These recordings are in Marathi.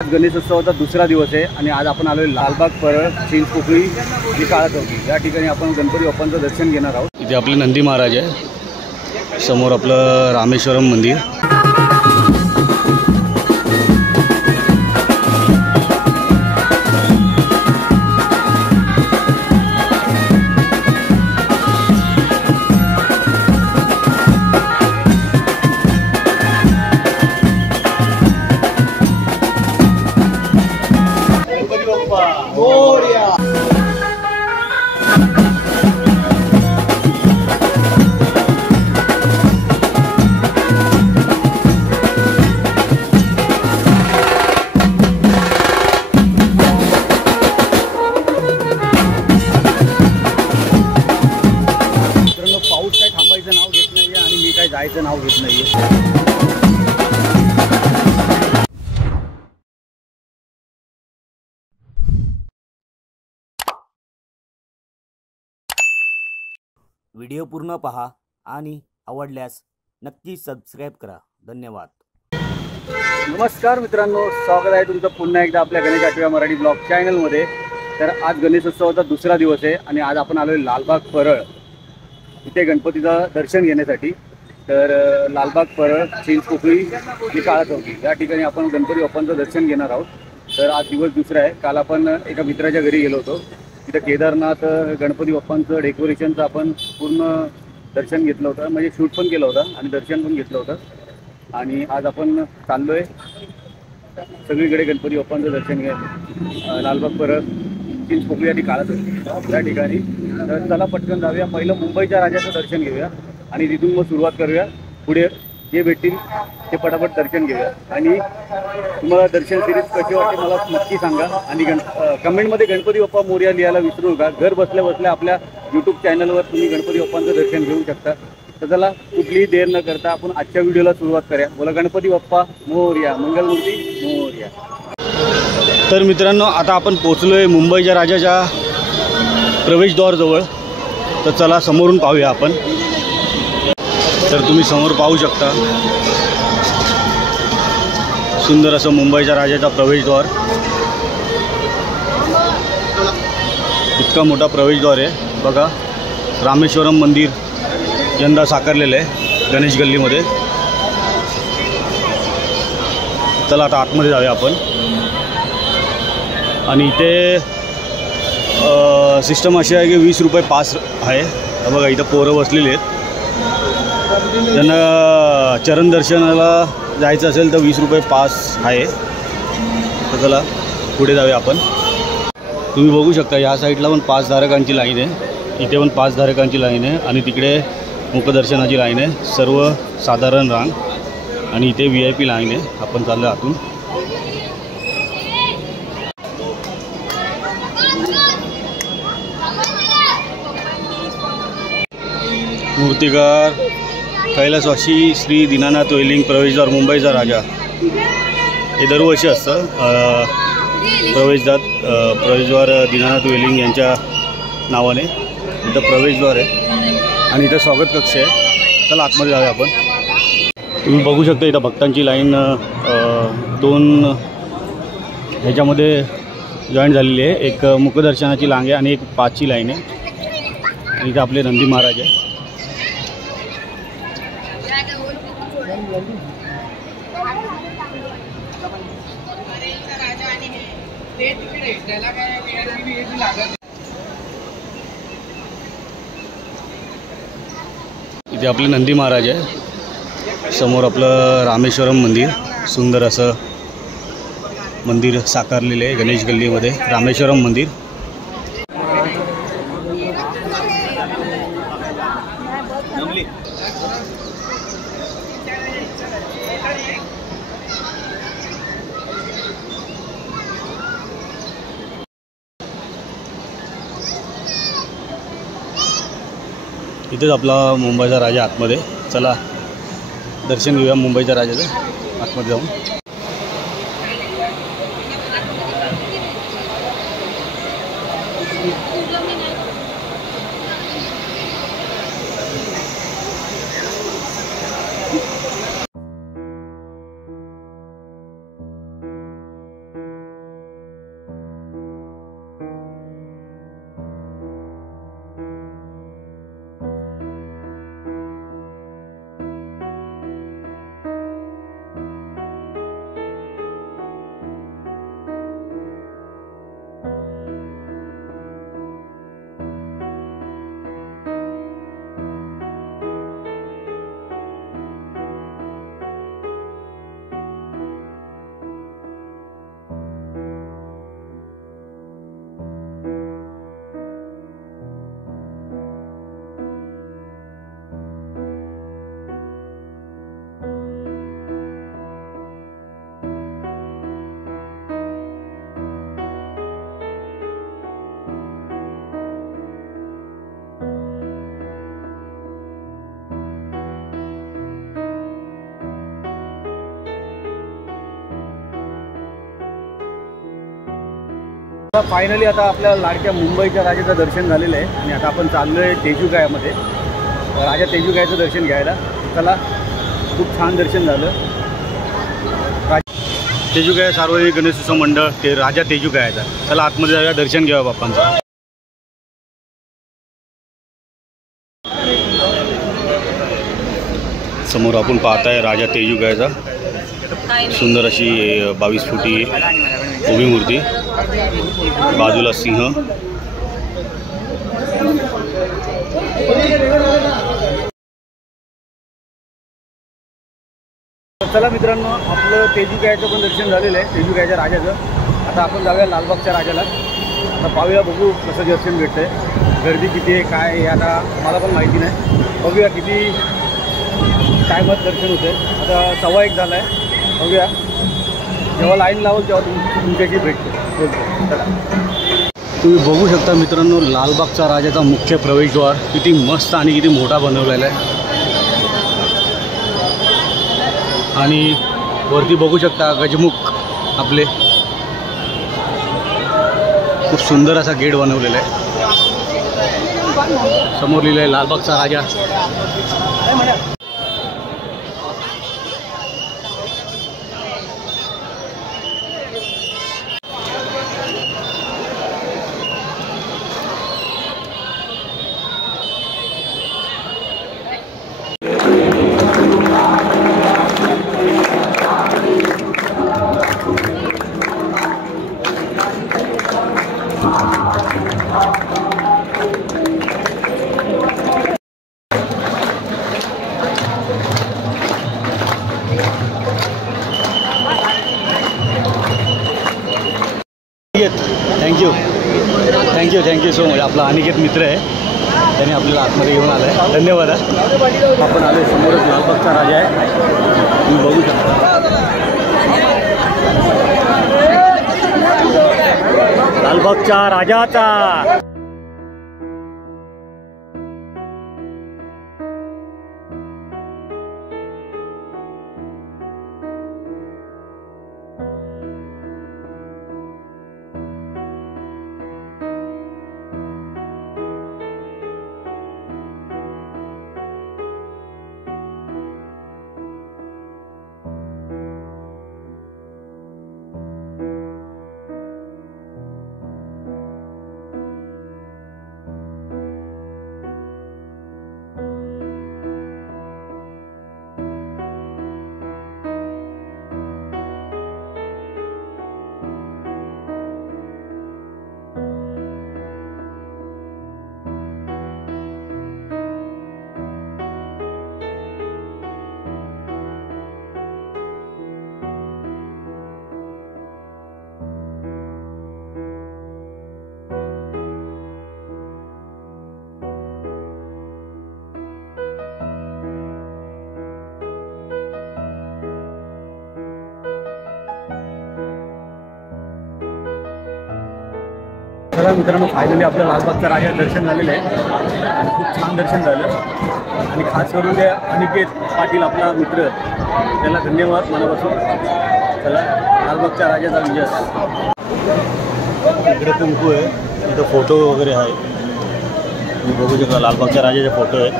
आज गणेशोत्सवाचा दुसरा दिवस आहे आणि आज आपण आलोय लालबाग, परळ, चिंचपोकळी आणि काळा चौकी या ठिकाणी आपण गणपती बाप्पांचं दर्शन घेणार आहोत। इथे आपले नंदी महाराज आहे, समोर आपलं रामेश्वरम मंदिर। पाऊस काय थांबायचं नाव घेत नाहीये आणि मी काय जायचं नाव घेत नाहीये। व्हिडिओ पूर्ण पहा आणि आवडल्यास नक्की सबस्क्राइब करा। धन्यवाद। नमस्कार मित्रांनो, स्वागत आहे तुमचं पुन्हा एकदा आपल्या गणेश आठव्या मराठी ब्लॉग चॅनलमध्ये। तर आज गणेशोत्सवाचा दुसरा दिवस आहे आणि आज आपण आलोय लालबाग, परळ इथे गणपतीचं दर्शन घेण्यासाठी। तर लालबाग, परळ, चिंचपोकळी आणि काळा चौकी या ठिकाणी आपण गणपती बाप्पांचं दर्शन घेणार आहोत। तर आज दिवस दुसरा आहे। काल आपण एका मित्राच्या घरी गेलो होतो, तिथे केदारनाथ गणपती बाप्पांचं डेकोरेशनचं आपण पूर्ण दर्शन घेतलं होतं, म्हणजे शूट पण केलं होतं आणि दर्शन पण घेतलं होतं। आणि आज आपण चाललोय सगळीकडे गणपती बाप्पांचं दर्शन घ्यायला, लालबाग, परळ, चिंचपोकळी आणि काळा चौकी या ठिकाणी। तर चला पटकन जाऊया, पहिलं मुंबईच्या राजाचं दर्शन घेऊया आणि तिथून मग सुरुवात करूया। पुढे जे भेटतील ते पटापट दर्शन घेऊया। आणि तुम्हाला दर्शन सिरीज कशी वाटते मला नक्की सांगा आणि कमेंटमध्ये गणपती बाप्पा मोरया लिहायला विसरू नका। घर बसल्या बसल्या आपल्या यूट्यूब चॅनलवर तुम्ही गणपती बाप्पांचं दर्शन घेऊ शकता। तर चला कुठलीही देर न करता आपण आजच्या व्हिडिओला सुरुवात करूया। बोला गणपती बाप्पा मोरया, मंगलमूर्ती मोरया। तर मित्रांनो, आता आपण पोहोचलोय मुंबईच्या राजाच्या प्रवेशद्वारजवळ। तर चला समोरून पाहूया आपण। तर तुम्ही समोर पाहू शकता सुंदर असं मुंबईच्या राजाचा प्रवेशद्वार। इतका मोठा प्रवेशद्वार आहे बघा। रामेश्वरम मंदिर यंदा साकारलेलं आहे गणेश गल्लीमध्ये। चला आता आतमध्ये जाऊया आपण। आणि इथे सिस्टम अशी आहे की 20 रुपये पास आहे। बघा इथं पोरं बसलेली आहेत, त्यांना चरण दर्शनाला जायचं असेल तर 20 रुपये पास आहे। तर चला पुढे जाऊया आपण। तुम्ही बघू शकता या साईडला पण पासधारकांची लाईन आहे, इथे पण पासधारकांची लाईन आहे आणि तिकडे मुखदर्शनाची लाईन आहे। सर्व साधारण रांग आणि इथे VIP लाईन आहे। आपण चाललो आतून। मूर्तिकार कैलासवासी श्री दीनानाथ वेलिंग प्रवेशद्वार मुंबईचा राजा। हे दरवर्षी असतं प्रवेशद्वार दीनानाथ वेलिंग यांच्या नावाने इथं प्रवेशद्वार आहे आणि इथं स्वागत कक्ष आहे। चला आतमध्ये जाऊया आपण। तुम्ही बघू शकता इथं भक्तांची लाईन दोन ह्याच्यामध्ये जॉईन झालेली आहे। एक मुखदर्शनाची लांग आहे आणि एक पाचची लाईन आहे। आणि इथं आपले नंदी महाराज आहे। इथे आपले नंदी महाराज आहे, समोर आपलं रामेश्वरम मंदिर। सुंदर असं मंदिर साकारलेलं आहे गणेश गल्लीमध्ये, रामेश्वरम मंदिर। इथेच आपला मुंबईचा राजा आतमध्ये। चला दर्शन घेऊया मुंबईच्या राजाचं आतमध्ये जाऊन। फायनली आता आपल्या लाडक्या मुंबईच्या राजाचं दर्शन झालेलं आहे आणि आता आपण चाललो आहे तेजूगायामध्ये राजा तेजूगायाचं दर्शन घ्यायला. चला, खूप छान दर्शन झालं. तेजूगाया सार्वजनिक गणेशोत्सव मंडळ ते राजा तेजूगायाचा. चला आतमध्ये जाऊया, दर्शन घ्यावं बाप्पांचं. समोर आपण पाहताय राजा तेजूगायाचा सुंदर अशी 22 फुटी उभी मूर्ती, बाजूला सिंह. चला मित्रांनो, आपलं तेजूगायाचं पण दर्शन झालेलं आहे, तेजूगायाच्या राजाचं. आता आपण जाऊया लालबागच्या राजाला. आता पाहूया, बघू कसं दर्शन भेटतं आहे. गर्दी किती आहे काय आहे आता मला पण माहिती नाही. बघूया किती टायमात दर्शन होतं आहे. आता 1:15 झाला आहे. बघूया, जेव्हा लाईन लावून तेव्हा तुमच्याशी भेटतो. चला, तुम्ही बघू शकता मित्रांनो, लालबागचा राजाचा मुख्य प्रवेशद्वार किती मस्त आणि किती मोठा बनवलेला आहे. आणि वरती बघू शकता गजमुख आपले, खूप सुंदर असा गेट बनवलेला आहे. समोर लिहिलं आहे लालबागचा राजा. Thank you so much. आपला अनिकेत मित्र आहे, त्याने आपल्याला आतमध्ये घेऊन आला आहे. धन्यवाद. आपण आलो, समोरच लालबागचा राजा आहे, तुम्ही बघू शकता. लालबागच्या राजाचा चला मित्रांनो, फायनली आपलं लालबागचा राजा दर्शन झालेलं आहे आणि खूप छान दर्शन झालं. आणि खास करून त्या अनिकेत पाटील आपला मित्र, त्याला धन्यवाद मनापासून. चला, लालबागच्या राजाचा विजय. इकडे कुंकू आहे, इथं फोटो वगैरे आहे, तुम्ही बघू शकता. लालबागच्या राजाचे फोटो आहे.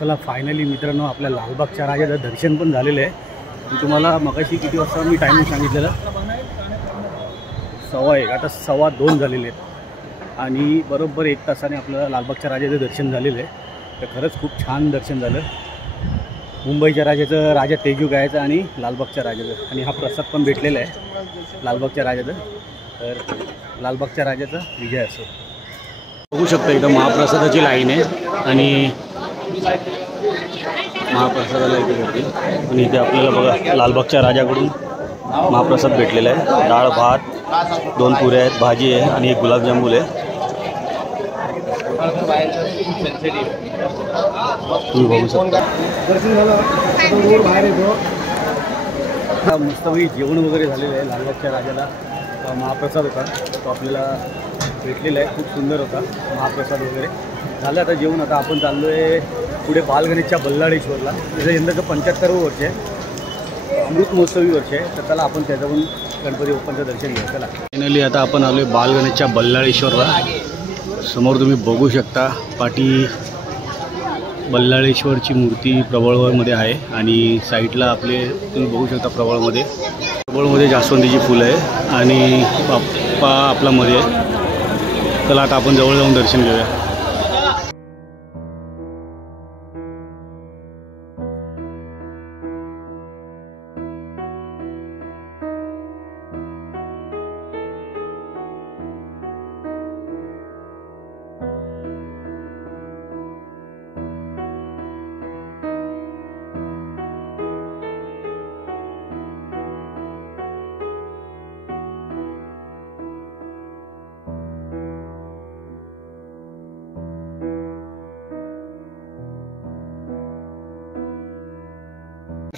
चला, फायनली मित्रांनो, आपल्या लालबागच्या राजाचं दर्शन पण झालेलं आहे. मी तुम्हाला मगाशी किती वाजता मी टायमिंग सांगितलेलं, 1:15. आता 2:15 झालेले आहेत आणि बरोबर 1 तासाने आपल्याला लालबागच्या राजाचं दर्शन झालेलं आहे. तर खरंच खूप छान दर्शन झालं मुंबईच्या राजाचं, राजा तेजूगायाचं आणि लालबागच्या राजाचं. आणि हा प्रसाद पण भेटलेला आहे लालबागच्या राजाचं. तर लालबागच्या राजाचा विजय असो. बघू शकता इथं महाप्रसादाची लाईन आहे आणि महाप्रसादाला इथे भेटते. आणि इथे आपल्याला बघा लालबागच्या राजाकडून महाप्रसाद भेटलेला आहे. डाळ भात, 2 पुऱ्या आहेत, भाजी आहे आणि एक गुलाबजामुन आहे. तुम्ही बघू शकता. मस्तपैकी जेवण वगैरे झालेलं आहे. लालबागच्या राजाला महाप्रसाद होता, तो आपल्याला भेटलेला आहे. खूप सुंदर होता महाप्रसाद वगैरे. झालं आता जेवण. आता आपण चाललो आहे पुढे बालगणेशच्या बल्लाळेश्वरला. तिथं यंदाचं 75वं वर्ष आहे. अमृत महोत्सवी वर्ष आहे, तर चला आपण त्याच्याहून गणपती बाप्पांचं दर्शन घेऊ. चला फायनली आता आपण आलो आहे बालगणेशच्या बल्लाळेश्वरला. समोर तुम्ही बघू शकता पाठी बल्लाळेश्वरची मूर्ती प्रबळवरमध्ये आहे आणि साईडला आपले तुम्ही बघू शकता प्रबळमध्ये जास्वंदीची फुलं आहे आणि बाप्पा आपला मध्ये आहे. चला आता आपण जवळ जाऊन दर्शन घेऊया.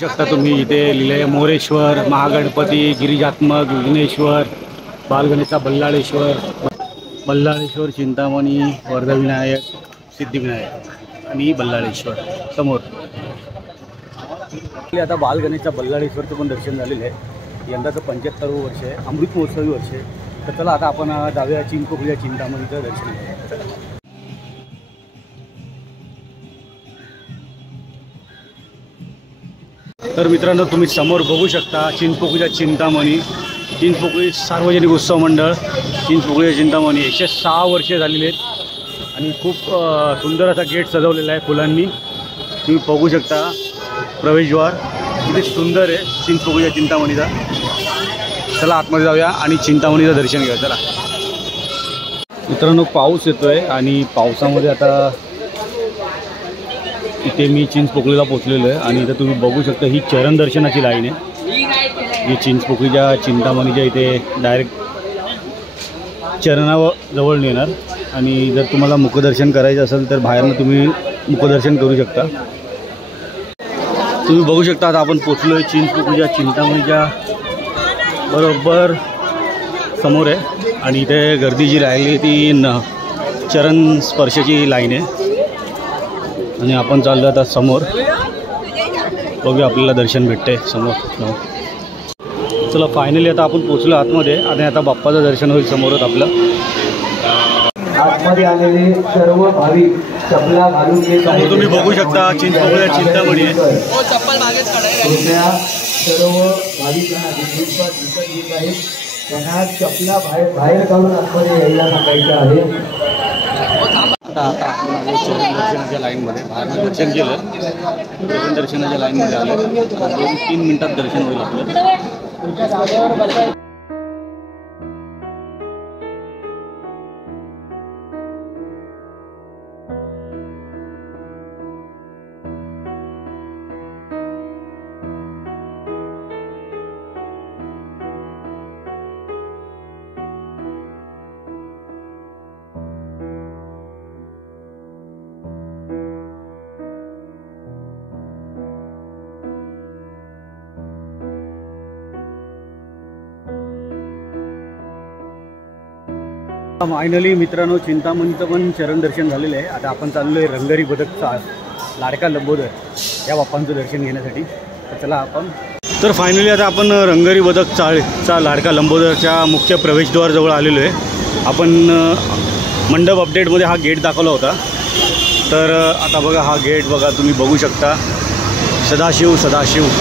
शकता तुम्ही इथे लिहिले मोरेश्वर, महागणपती, गिरिजात्मक, विघ्नेश्वर, बालगणेशचा बल्लाळेश्वर, चिंतामणी, वर्धविनायक, सिद्धिविनायक आणि बल्लाळेश्वर समोर. आता बालगणेशच्या बल्लाळेश्वरचं पण दर्शन झालेलं आहे. यंदाचं 75वं वर्ष आहे, अमृत महोत्सवी वर्ष आहे. तर चला आता आपण जाऊया चिंचपोकळीच्या चिंतामणीचं दर्शन घेऊया. तर मित्रांनो तुम्ही समोर बघू शकता चिंचपोकळीच्या चिंचपोकळी सार्वजनिक उत्सव मंडळ चिंचपोकळीच्या चिंतामणी 106 वर्षे झालेली आहेत आणि खूप सुंदर असा गेट सजवलेला आहे फुलांनी. तुम्ही बघू शकता प्रवेशद्वार किती सुंदर आहे चिंचपोकळीच्या चिंतामणीचा. चला आतमध्ये जाऊया आणि चिंतामणीचं दर्शन घेऊया. चला मित्रांनो पाऊस येतोय आणि पावसामध्ये आता इथे मी चिंचपोकळीला पोचलेलो आहे आणि इथं तुम्ही बघू शकता ही चरण दर्शनाची लाईन आहे. ही चिंचपोकळीच्या चिंतामणीच्या इथे डायरेक्ट चरणाजवळ नेणार आणि जर तुम्हाला मुखदर्शन करायचं असेल तर बाहेरनं तुम्ही मुखदर्शन करू शकता. तुम्ही बघू शकता आता आपण पोचलो आहे चिंचपोकळीच्या चिंतामणीच्या बरोबर समोर आहे आणि इथे गर्दी जी राहिली ती चरण स्पर्शाची लाईन आहे आणि आपण चाललो आता समोर. बघूया आपल्याला दर्शन भेटते समोर. चला फायनली आता आपण पोचलो आतमध्ये आणि आता बाप्पाचं दर्शन होईल समोरच आपलं. आतमध्ये आलेले सर्व भाविक चपला घालून येत आहेत. तुम्ही बघू शकता चिंचपोकळीच्या चिंतामणी आहे. कृपया सर्व भाविकांना दिसत येत आहेत त्यांना चपला बाहेर काढून आतमध्ये यायला सांगायचं आहे. आता चरण दर्शनाच्या लाईनमध्ये बाहेरनं दर्शन केलं, चरण दर्शनाच्या लाईनमध्ये आलं. 2-3 मिनिटात दर्शन होईल आपलं. फायनली मित्रांनो चिंतामणीचं पण चरण दर्शन झालेलं आहे. आता आपण चाललो आहे रंगारी बदकचा लाडका लंबोदर या बाप्पांचं दर्शन घेण्यासाठी. तर चला आपण तर फायनली आता आपण रंगारी बदक चाळचा लाडका लंबोदरच्या मुख्य प्रवेशद्वारजवळ आलेलो आहे. आपण मंडप अपडेटमध्ये हा गेट दाखवला होता. तर आता बघा हा गेट बघा तुम्ही बघू शकता सदाशिव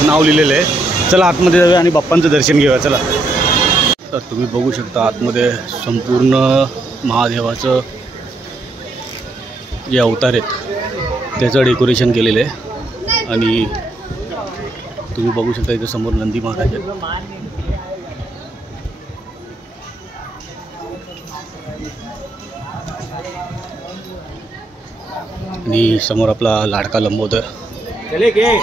नाव लिहिलेलं आहे. चला आतमध्ये जाऊया आणि बाप्पांचं दर्शन घेऊया. चला तर तुम्ही बघू शकता आतमध्ये संपूर्ण महादेवाचं जे अवतार आहेत त्याचं डेकोरेशन केलेलं आहे आणि तुम्ही बघू शकता इथे समोर नंदी महाराज आहेत. आणि समोर आपला लाडका लंबोदर. चले गे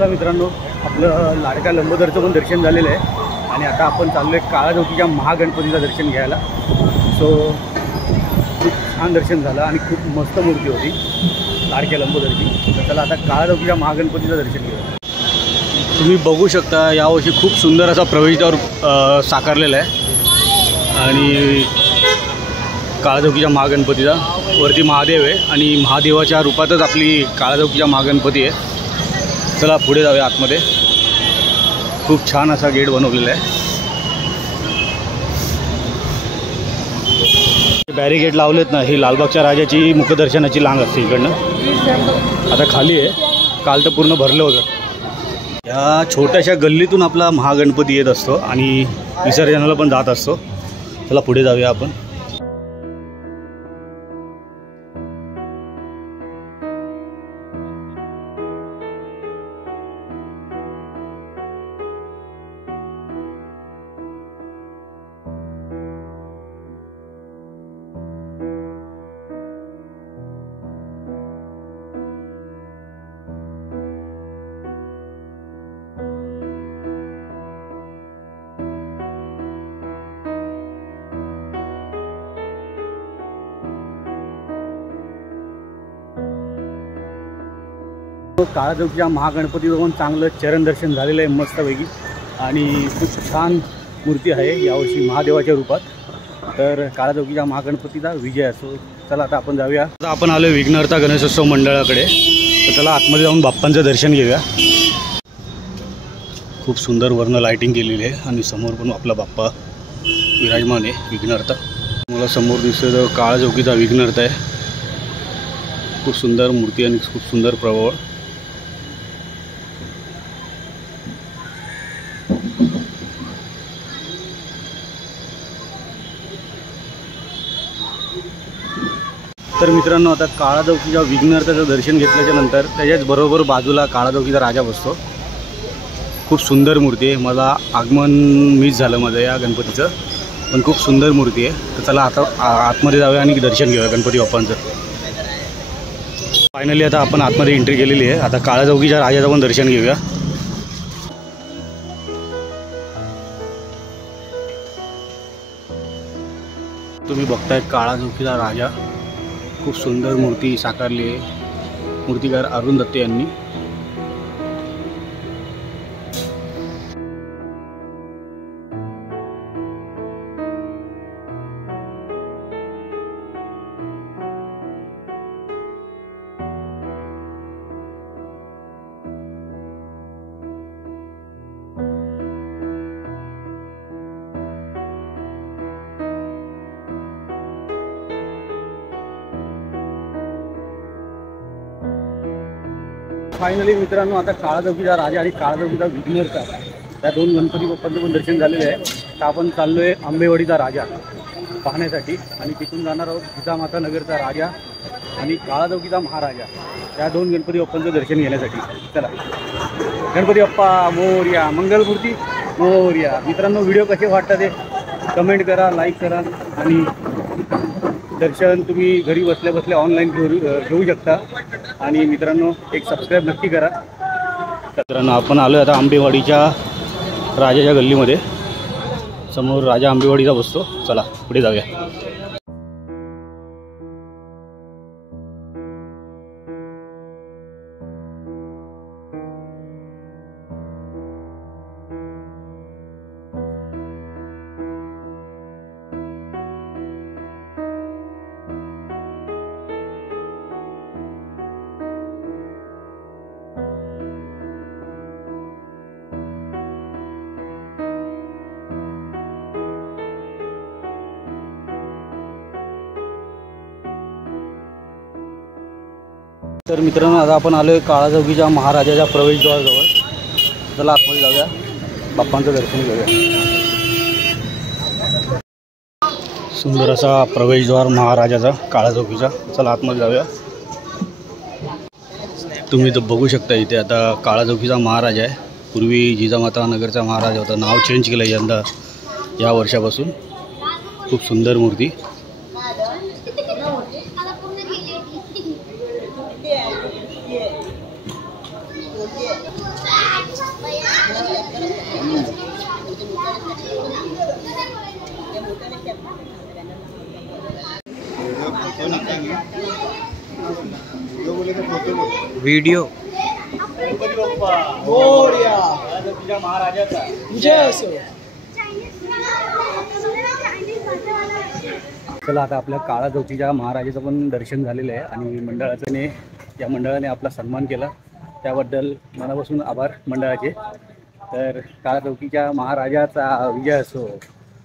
चला मित्रांनो, आपलं लाडक्या लंबोदरचं पण दर्शन झालेलं आहे आणि आता आपण चाललो आहे काळाचौकीच्या महागणपतीचं दर्शन घ्यायला. सो खूप छान दर्शन झालं आणि खूप मस्त मूर्ती होती लाडक्या लंबोदरची. तर चला आता काळाचौकीच्या महागणपतीचं दर्शन घेऊया. तुम्ही बघू शकता यावर्षी खूप सुंदर असा प्रवेशद्वार साकारलेला आहे आणि काळाचौकीच्या महागणपतीचा वरती महादेव आहे आणि महादेवाच्या रूपातच आपली काळाचौकीच्या महागणपती आहे. चला पुढे जाऊया आतमध्ये. खूप छान असा गेट बनवलेला आहे. बॅरिगेट लावलेत ना, ही लालबागच्या राजाची मुखदर्शनाची लांग असते इकडनं. आता खाली आहे, काल तर पूर्ण भरलं होतं. या छोट्याशा गल्लीतून आपला महागणपती येत असतो आणि विसर्जनाला पण जात असतो. चला पुढे जाऊया आपण. काळाचौकीच्या महागणपतीचं पण चांगलं चरण दर्शन झालेलं आहे मस्तपैकी आणि खूप छान मूर्ती आहे यावर्षी महादेवाच्या रूपात. तर काळाचौकीच्या महागणपतीचा विजय असो. चला आता आपण जाऊया. आता आपण आलो विघ्नहर्ता गणेशोत्सव मंडळाकडे. तर चला आतमध्ये जाऊन बाप्पांचं दर्शन घेऊया. खूप सुंदर वर्ण लायटिंग केलेली आहे आणि समोर पण आपला बाप्पा विराजमान आहे विघ्नहर्ता. मला समोर दिसतं काळाचौकीचा विघ्नहर्ता आहे. खूप सुंदर मूर्ती आणि खूप सुंदर प्रभाव. तर मित्रांनो, आता काळाचौकीच्या विघ्नहर्त्याचं दर्शन घेतल्याच्या नंतर त्याच्याच बरोबर बाजूला काळाचौकीचा राजा बसतो. खूप सुंदर मूर्ती आहे. मला आगमन मिस झालं माझं या गणपतीचं, पण खूप सुंदर मूर्ती आहे. तर चला आता आतमध्ये जाऊया आणि दर्शन घेऊया गणपती बाप्पांचं. फायनली आता आपण आतमध्ये एंट्री केलेली आहे. आता काळाचौकीच्या राजाचं पण दर्शन घेऊया. तुम्ही बघताय काळाचौकीचा राजा. खूप सुंदर मूर्ती साकारली आहे मूर्तिकार अरुण दत्ते यांनी. फायनली मित्रांनो, आता काळाचौकीचा राजा आणि काळाचौकीचा विघ्नहर्ता या दोन गणपती बाप्पांचं पण दर्शन झालेलं आहे. तर आपण चाललो आहे आंबेवाडीचा राजा पाहण्यासाठी आणि तिथून जाणार आहोत जिजामाता नगरचा राजा आणि काळाचौकीचा महाराजा या दोन गणपती बाप्पांचं दर्शन घेण्यासाठी. चला, गणपती बाप्पा मोरया, मंगलमूर्ती मोरया. मित्रांनो, व्हिडिओ कसे वाटतात ते कमेंट करा, लाईक करा आणि दर्शन तुम्ही घरी बसल्या बसल्या ऑनलाईन घेऊ शकता. आणि मित्रांनो, एक सबस्क्राईब नक्की करा. मित्रांनो, आपण आलो आता आंबेवाडीच्या राजाच्या गल्लीमध्ये. समोर राजा आंबेवाडीचा बसतो. चला पुढे जाऊया. तर मित्रांनो, आता आपण आलो आहे काळाचौकीच्या महाराजाच्या प्रवेशद्वाराजवळ. चला आतमध्ये जाऊया, बाप्पांचं दर्शन घेऊया. सुंदर असा प्रवेशद्वार महाराजाचा काळाचौकीचा. चला आतमध्ये जाऊया. तुम्ही तर बघू शकता इथे आता काळाचौकीचा महाराजा आहे. पूर्वी जिजामाता नगरचा महाराजा होता. नाव चेंज केलं यंदा या वर्षापासून. खूप सुंदर मूर्ती. व्हिडिओ गणपती बाप्पा मोरया. तुझ्या महाराजाचा विजय असो. चला आता आपल्या काळा चौकीच्या महाराजाचं पण दर्शन झालेलं आहे आणि मंडळाने या मंडळाने आपला सन्मान केला त्याबद्दल मनापासून आभार मंडळाचे. तर काळा चौकीच्या महाराजाचा विजय असो.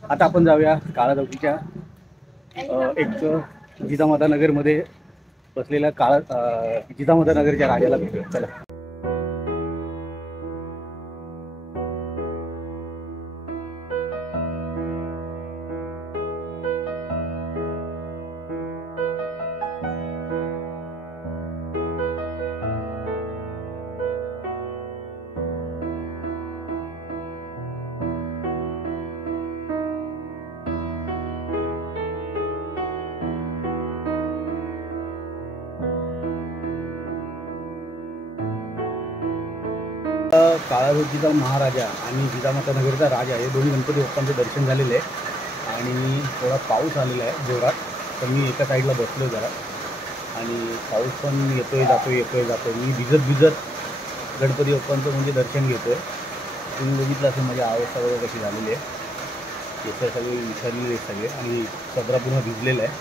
आता आपण जाऊया काळा चौकीच्या एक जिजामाता नगरमध्ये बसलेल्या जिजामाता नगरच्या राजाला भेटूया. चला. काळाचौकीचा महाराजा आणि जिजामाता नगरचा राजा हे दोन्ही गणपती बाप्पांचं दर्शन झालेलं आहे आणि थोडा पाऊस आलेला आहे जोरात. तर मी एका साईडला बसलो जरा आणि पाऊस पण येतोय जातोय. मी भिजत गणपती बाप्पांचं म्हणजे दर्शन घेतो आहे. तुम्ही बघितलं असेल माझी अवस्था वगैरे कशी झालेली आहे. केसं सगळे विसरलेले आहेत सगळे आणि सदरा पूर्ण भिजलेला आहे.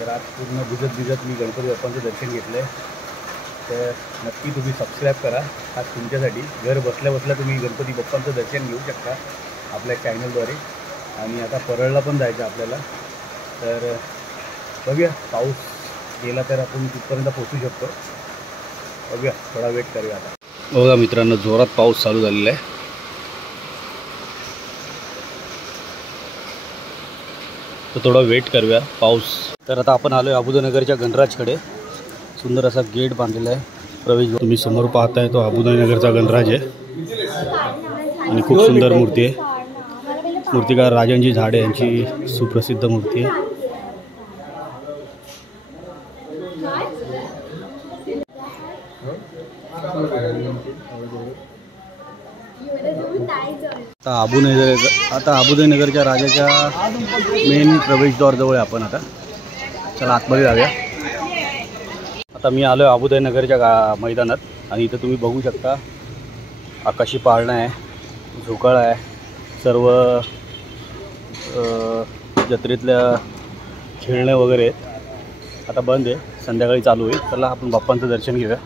तर आज पूर्ण भिजत मी गणपती बाप्पांचं दर्शन घेतलं आहे. तर नक्की तुम्ही सबस्क्राईब करा. आज तुमच्यासाठी घर बसल्या तुम्ही गणपती बाप्पांचं दर्शन घेऊ शकता आपल्या चॅनलद्वारे. आणि आता परळला पण जायचं आपल्याला. तर बघूया पाऊस गेला तर आपण तिथपर्यंत पोचू शकतो. बघूया थोडा वेट करूया. आता बघा मित्रांनो जोरात पाऊस चालू झालेला आहे. तर थोडा वेट करूया पाऊस. तर आता आपण आलो आहे अबुदनगरच्या गणराजकडे. सुंदर असा गेट बांधलेला आहे प्रवेश. तुम्ही समोर पाहताय तो अबुदनगरचा गणराज आहे आणि खूप सुंदर मूर्ती आहे. मूर्तिकार राजांची झाडे यांची सुप्रसिद्ध मूर्ती आहे. आता अबुदनगरच्या राजाच्या मेन प्रवेशद्वारजवळ आहे आपण. आता चला आतमध्ये जाऊया. आता मी आलो आहे अबुदनगरच्या मैदानात आणि इथं तुम्ही बघू शकता आकाशी पाळणा आहे, झोकाळा आहे. सर्व जत्रेतल्या खेळणे वगैरे आहेत. आता बंद आहे, संध्याकाळी चालू होईल. चला आपण बाप्पांचं दर्शन घेऊया.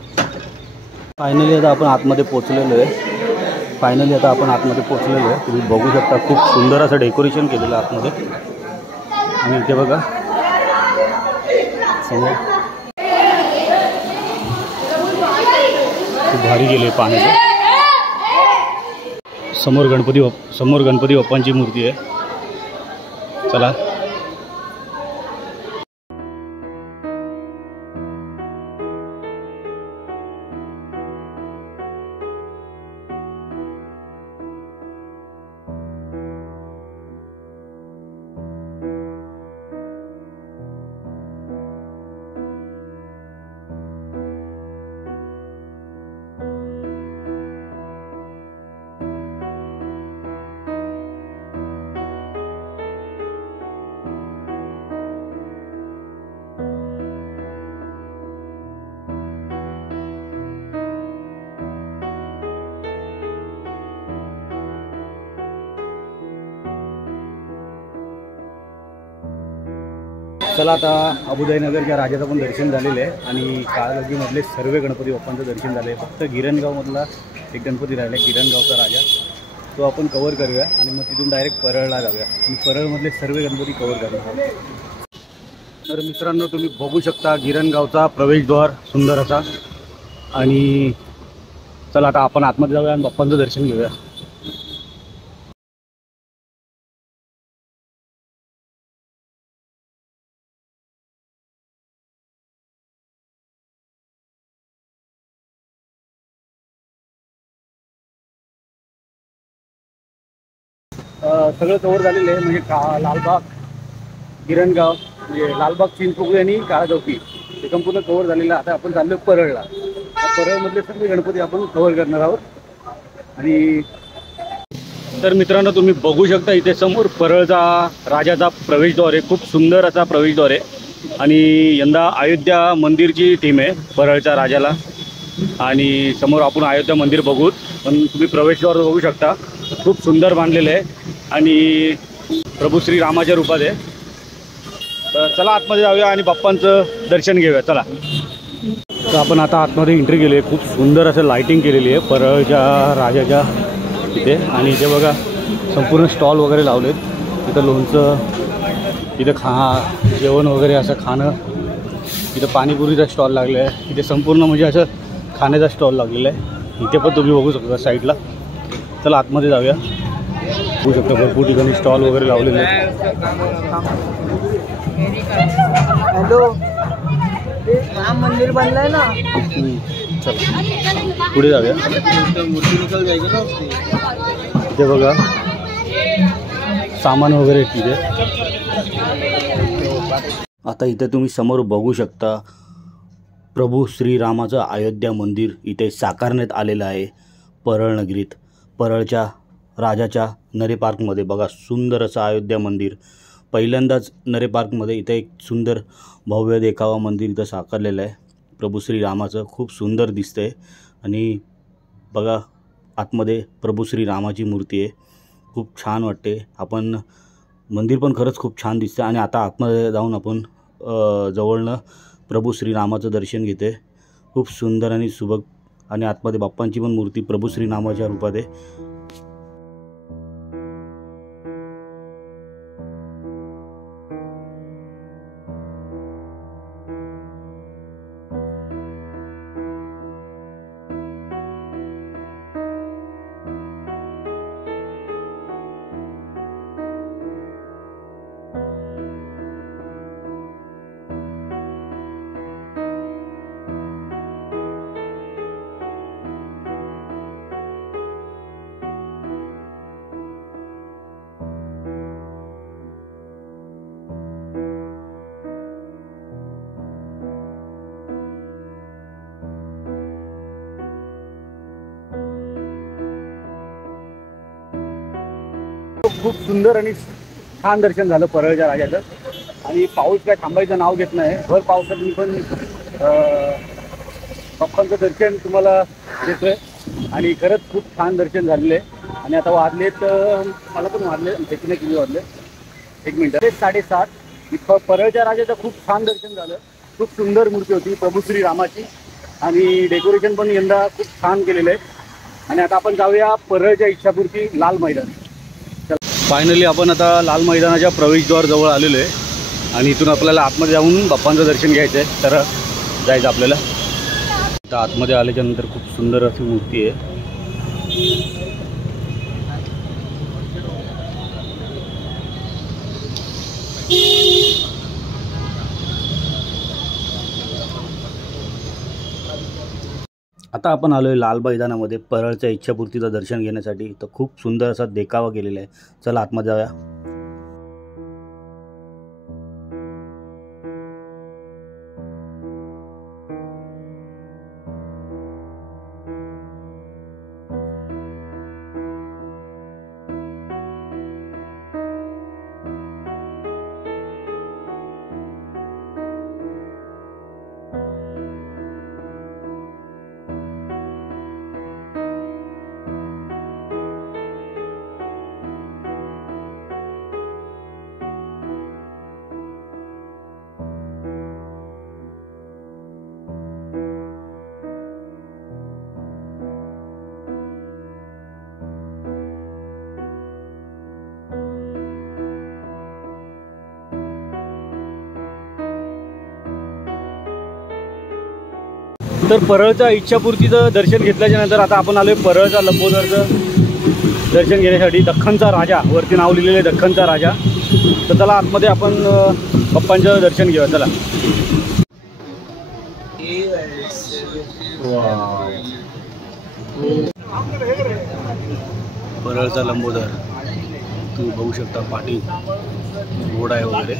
फायनली आता आपण आतमध्ये पोचलेलो आहे. तुम्ही बघू शकता खूप सुंदर असं डेकोरेशन केलेलं आहे आतमध्ये. आणि इथे बघा समोर खूप भारी गेले पाण्याचं. समोर गणपती बाप्पांची मूर्ती आहे. चला चला आता अबुदनगरच्या राजाचं पण दर्शन झालेलं आहे आणि काळाचौकीमधले सर्व गणपती बाप्पांचं दर्शन झालं आहे. फक्त गिरणगावमधला एक गणपती राहिला आहे, गिरणगावचा राजा. तो आपण कवर करूया आणि मग तिथून डायरेक्ट परळला जाऊया आणि परळमधले सर्व गणपती कवर करूया. तर मित्रांनो तुम्ही बघू शकता गिरणगावचा प्रवेशद्वार सुंदर असा. आणि चला आता आपण आतमध्ये जाऊया आणि बाप्पांचं दर्शन घेऊया. सगळं कवर झालेलं आहे म्हणजे लालबाग, गिरणगाव म्हणजे लालबाग, चिंचपोकळी आणि काळाचौकी हे संपूर्ण कवर झालेलं. आता आपण चाललो परळला. परळमधले सगळे गणपती आपण कवर करणार आहोत. आणि तर मित्रांनो तुम्ही बघू शकता इथे समोर परळचा राजाचा प्रवेशद्वार आहे. खूप सुंदर असा प्रवेशद्वार आहे आणि यंदा अयोध्या मंदिरची थीम आहे परळच्या राजाला. आणि समोर आपण अयोध्या मंदिर बघूत, पण तुम्ही प्रवेशद्वार बघू शकता, खूप सुंदर बांधलेलं आहे आणि प्रभू श्री रामाच्या रूपात आहे. तर चला आतमध्ये जाऊया आणि बाप्पांचं दर्शन घेऊया. चला. तर आपण आता आतमध्ये एंट्री केली आहे. खूप सुंदर असं लाईटिंग केलेली आहे परळच्या राजाच्या इथे. आणि इथे बघा संपूर्ण स्टॉल वगैरे लावलेत. इथं लोणचं, इथं जेवण वगैरे असं खाणं. इथं पाणीपुरीचा स्टॉल लागला आहे. इथे संपूर्ण म्हणजे असं खाण्याचा स्टॉल लागलेला आहे. इथे पण तुम्ही बघू शकता साईडला. चला आतमध्ये जाऊया. बघू शकता भरपूर ठिकाणी स्टॉल वगैरे लावलेले आहेत. हॅलो, ते राम मंदिर बनलंय ना. चला पुढे जाऊया. इथे बघा सामान वगैरे तिथे. आता इथे तुम्ही समोर बघू शकता प्रभू श्रीरामाचं अयोध्या मंदिर इथे साकारण्यात आलेलं आहे परळ नगरीत. परळच्या राजाच्या नरे पार्कमध्ये बघा सुंदर असं अयोध्या मंदिर. पहिल्यांदाच नरे पार्कमध्ये इथे एक सुंदर भव्य देखावा मंदिर इथं साकारलेलं आहे प्रभू श्रीरामाचं. खूप सुंदर दिसतंय. आणि बघा आतमध्ये प्रभू श्रीरामाची मूर्ती आहे. खूप छान वाटते. आपण मंदिर पण खरंच खूप छान दिसतं. आणि आता आतमध्ये जाऊन आपण जवळनं प्रभू श्रीरामाचं दर्शन घेते. खूप सुंदर आणि सुबक. आणि आतमध्ये बाप्पांची पण मूर्ती प्रभू श्रीरामाच्या रूपात आहे. खूप सुंदर आणि छान दर्शन झालं परळच्या राजाचं. आणि पाऊस काय थांबायचं नाव घेत नाही. भर पावसात मी पण बाप्पांचं दर्शन तुम्हाला देतोय. आणि खरंच खूप छान दर्शन झालेलं आहे. आणि आता वाजलेत, मला पण वाजले त्याची किती वाजले, एक मिनटं, ते 7:30. परळच्या राजाचं खूप छान दर्शन झालं. खूप सुंदर मूर्ती होती प्रभू श्री रामाची. आणि डेकोरेशन पण यंदा खूप छान केलेलं आहे. आणि आता आपण जाऊया परळच्या इच्छापूरची लाल मैदान. फायनली आपण आता लाल मैदानाच्या प्रवेशद्वार जवळ आलेलो आहे. आणि इथून आपल्याला आतमध्ये जाऊन बाप्पांचं दर्शन घ्यायचं आहे. तर जायचं आपल्याला. आता आतमध्ये आल्याच्यानंतर खूप सुंदर अशी मूर्ती आहे. आता आपण आलो आहे लाल मैदानामध्ये परळच्या इच्छापूर्तीचं दर्शन घेण्यासाठी. तर खूप सुंदर असा देखावा केलेला आहे. चला आतमध्ये जाऊया. तर परळच्या इच्छापूर्तीचं दर्शन घेतल्याच्या नंतर आता आपण आलो आहे परळचा लंबोदरचं दर्शन घेण्यासाठी. दख्खनचा राजा वरती नाव लिहिलेलं आहे, दख्खनचा राजा. तर चला आतमध्ये आपण बाप्पांचं दर्शन घेऊया. चला. परळचा लंबोदर तुम्ही बघू शकता. पाठी घोडा आहे वगैरे,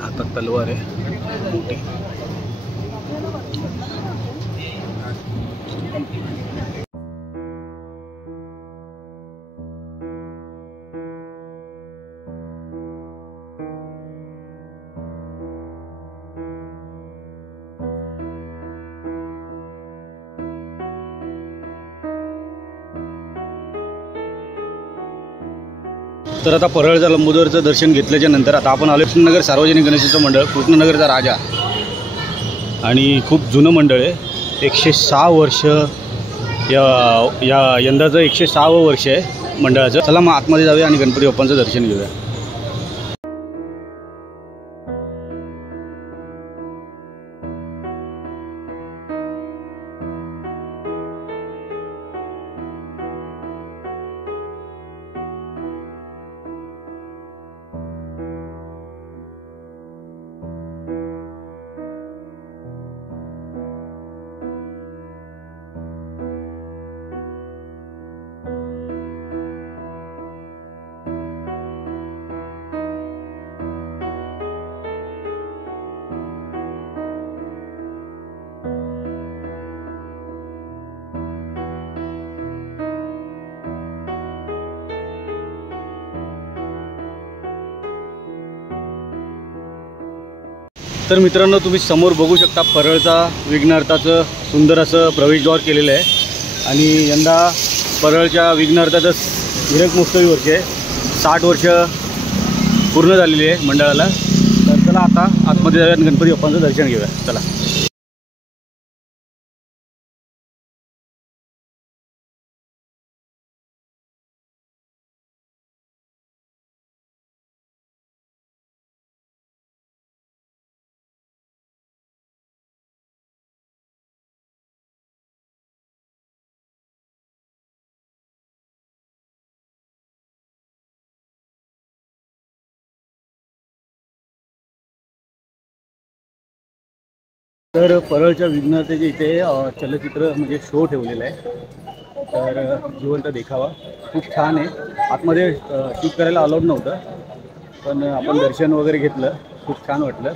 हातात तलवार आहे मोठी. तर आता परळचा लंबोदरचं दर्शन घेतल्याच्या नंतर आता आपण आलो कृष्णनगर सार्वजनिक गणेशोत्सव मंडळ, कृष्णनगरचा राजा, आणि खूप जुनं मंडळ आहे. 106 वर्ष यंदाचं 106वं वर्ष आहे मंडळाचं. चला मग आतमध्ये जाऊया आणि गणपती बाप्पांचं दर्शन घेऊया. तर मित्रांनो, तुम्ही समोर बघू शकता परळचा विघ्नहर्ताचं सुंदर असं प्रवेशद्वार केलेलं आहे. आणि यंदा परळच्या विघ्नहर्ताचं हिरक महोत्सवी वर्ष आहे. 60 वर्ष पूर्ण झालेली आहे मंडळाला. तर चला आता आतमध्ये जाऊया आणि गणपती बाप्पांचं दर्शन घेऊया. चला. तर परळच्या विघ्नहर्त्याच्या इथे चलचित्र म्हणजे शो ठेवलेला आहे. तर जिवंत देखावा खूप छान आहे. आतमध्ये शूट करायला अलाउड नव्हतं, पण आपण दर्शन वगैरे घेतलं, खूप छान वाटलं.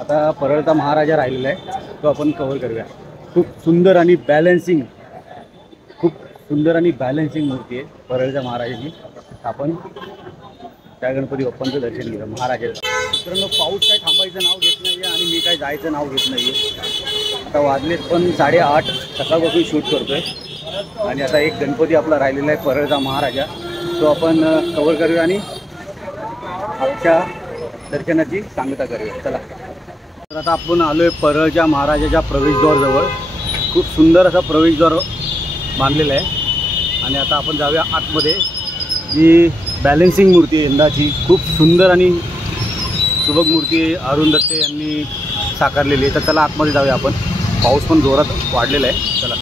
आता परळचा महाराजा राहिलेला आहे, तो आपण कव्हर करूया. खूप सुंदर आणि बॅलन्सिंग मूर्ती आहे परळच्या महाराजाची. आपण त्या गणपती बाप्पांचं दर्शन घेऊया महाराजाचं. मित्रांनो, पाऊस काय थांबायचं नाव घेत नाही आहे आणि मी काय जायचं नाव घेत नाही आहे. आता वाजलेत पण 8:30, सकाळपासून शूट करतो आहे. आणि आता एक गणपती आपला राहिलेला आहे परळचा महाराजा, तो आपण कव्हर करूया आणि आजच्या दर्शनाची सांगता करूया. चला. तर आता आपण आलो आहे परळच्या महाराजाच्या प्रवेशद्वारजवळ. खूप सुंदर असा प्रवेशद्वार बांधलेला आहे. आणि आता आपण जाऊया आतमध्ये. जी बॅलन्सिंग मूर्ती आहे यंदाची, खूप सुंदर आणि सुबक मूर्ती अरुण दत्ते यांनी साकारलेली आहे. तर चला आतमध्ये जाऊया आपण. पाऊस पण जोरात वाढलेला आहे. चला.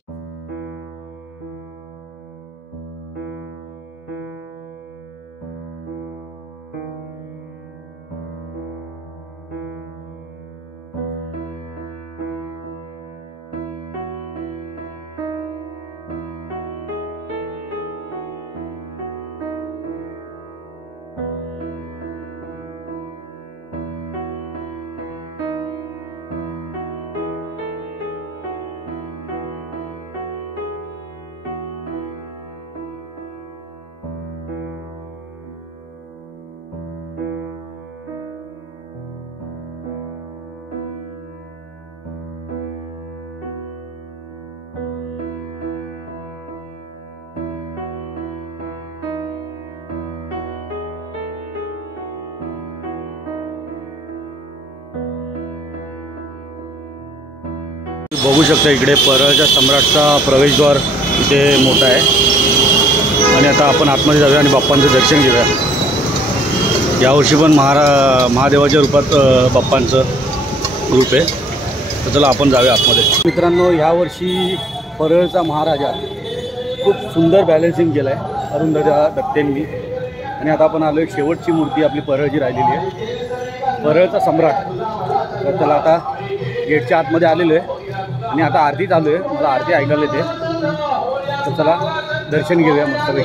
बघू शकता इकडे परळच्या सम्राटचा प्रवेशद्वार इथे मोठा आहे. आणि आता आपण आतमध्ये जाऊया आणि बाप्पांचं दर्शन घेऊया. यावर्षी पण महादेवाच्या रूपात बाप्पांचं रूप आहे. तर चला आपण जाऊया आतमध्ये. मित्रांनो, यावर्षी परळचा महाराजा खूप सुंदर बॅलन्सिंग केलं आहे अरुण दत्तेंनी. आणि आता आपण आलो एक शेवटची मूर्ती आपली परळची राहिलेली आहे, परळचा सम्राट. तर चला आता गेटच्या आतमध्ये आलेलो आहे आणि आता आरती चालू आहे. मला आरती ऐकायला येते. तर चला दर्शन घेऊया मस्तपैकी.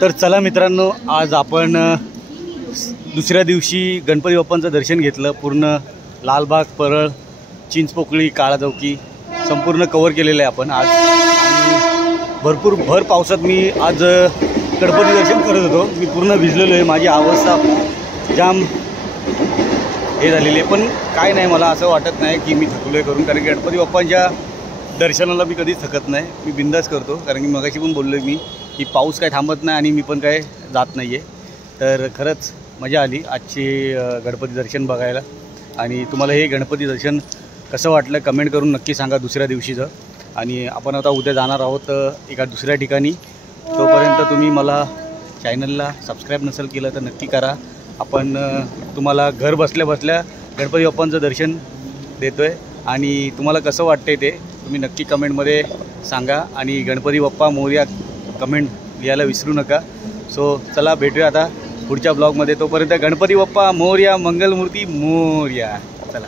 तर चला मित्रांनो, आज आपण दुसऱ्या दिवशी गणपती बाप्पांचं दर्शन घेतलं. पूर्ण लालबाग, परळ, चिंचपोकळी, काळाचौकी संपूर्ण कव्हर केलेलं आहे आपण आज. आणि भरपूर भर पावसात मी आज गणपती दर्शन करत होतो. मी पूर्ण भिजलेलो आहे, माझी अवस्था जाम हे झालेली आहे. पण काय नाही, मला असं वाटत नाही की मी थकलो आहे करून, कारण की गणपती बाप्पांच्या दर्शनाला मी कधीच थकत नाही. मी बिंदास करतो, कारण की मगाशी पण बोललो मी की पाऊस काय थांबत नाही आणि मी पण काय जात नाही आहे. तर खरंच मजा आली आजची गणपती दर्शन बघायला. आणि तुम्हाला हे गणपती दर्शन कसं वाटलं कमेंट करून नक्की सांगा दुसऱ्या दिवशीचं. आणि आपण आता उद्या जाणार आहोत एका दुसऱ्या ठिकाणी. तोपर्यंत तुम्ही मला चॅनलला सबस्क्राईब नसेल केलं तर नक्की करा. आपण तुम्हाला घर बसल्या बसल्या गणपती बाप्पांचं दर्शन देतो आहे. आणि तुम्हाला कसं वाटतं ते तुम्ही नक्की कमेंटमध्ये सांगा. आणि गणपती बाप्पा मोरया कमेंट लिहायला विसरू नका. सो चला, भेटूया आता पुढच्या ब्लॉगमध्ये. तोपर्यंत गणपती बाप्पा मोरया, मंगलमूर्ती मोरया. चला.